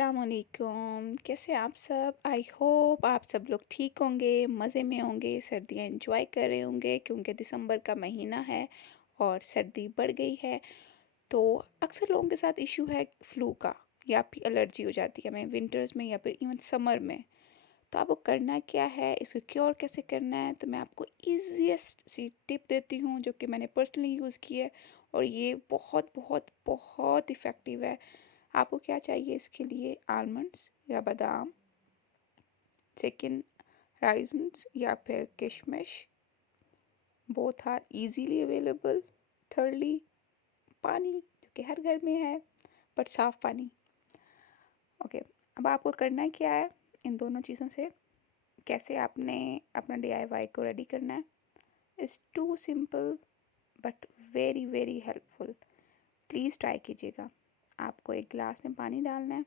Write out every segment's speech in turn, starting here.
अस्सलामुअलैकुम। कैसे हैं आप सब? आई होप आप सब लोग ठीक होंगे, मज़े में होंगे, सर्दियाँ एंजॉय कर रहे होंगे क्योंकि दिसंबर का महीना है और सर्दी बढ़ गई है। तो अक्सर लोगों के साथ इशू है फ्लू का या फिर एलर्जी हो जाती है हमें विंटर्स में या फिर इवन समर में। तो आपको करना क्या है, इसको क्योर कैसे करना है, तो मैं आपको ईज़ीएस्ट सी टिप देती हूँ जो कि मैंने पर्सनली यूज़ की है और ये बहुत बहुत बहुत इफ़ेक्टिव है। आपको क्या चाहिए इसके लिए? आलमंड्स या बादाम, सेकंड राइजिन्स या फिर किशमिश, both are easily available. Thirdly पानी जो कि हर घर में है बट साफ पानी। ओके, अब आपको करना क्या है इन दोनों चीज़ों से, कैसे आपने अपना डीआईवाई को रेडी करना है। It's too simple but very very helpful. Please try कीजिएगा। आपको एक गिलास में पानी डालना है।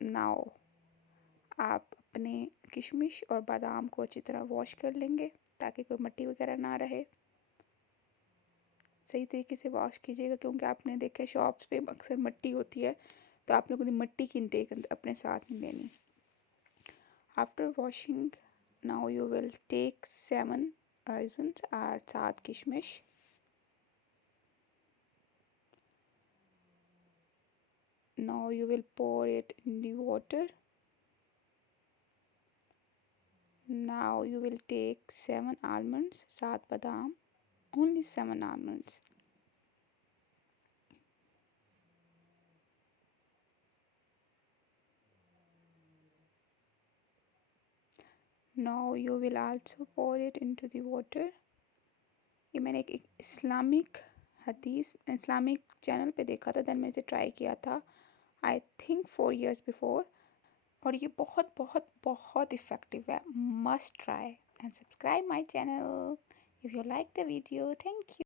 नाउ आप अपने किशमिश और बादाम को अच्छी तरह वॉश कर लेंगे ताकि कोई मिट्टी वगैरह ना रहे। सही तरीके से वॉश कीजिएगा क्योंकि आपने देखा शॉप्स पे अक्सर मिट्टी होती है, तो आप लोगों ने मिट्टी की इंटेक अपने साथ नहीं लेनी। After washing now you will take 7 raisins और 7 किशमिश। Now you will pour it in the water. Now you will take 7 almonds, 7 badam, only 7 almonds. Now you will also pour it into the water. ये मैंने एक Islamic हदीस Islamic channel पे देखा था, then मैंने इसे ट्राई किया था आई थिंक 4 years बिफोर, और ये बहुत बहुत बहुत इफ़ेक्टिव है। Must try and subscribe my channel if you like the video. Thank you.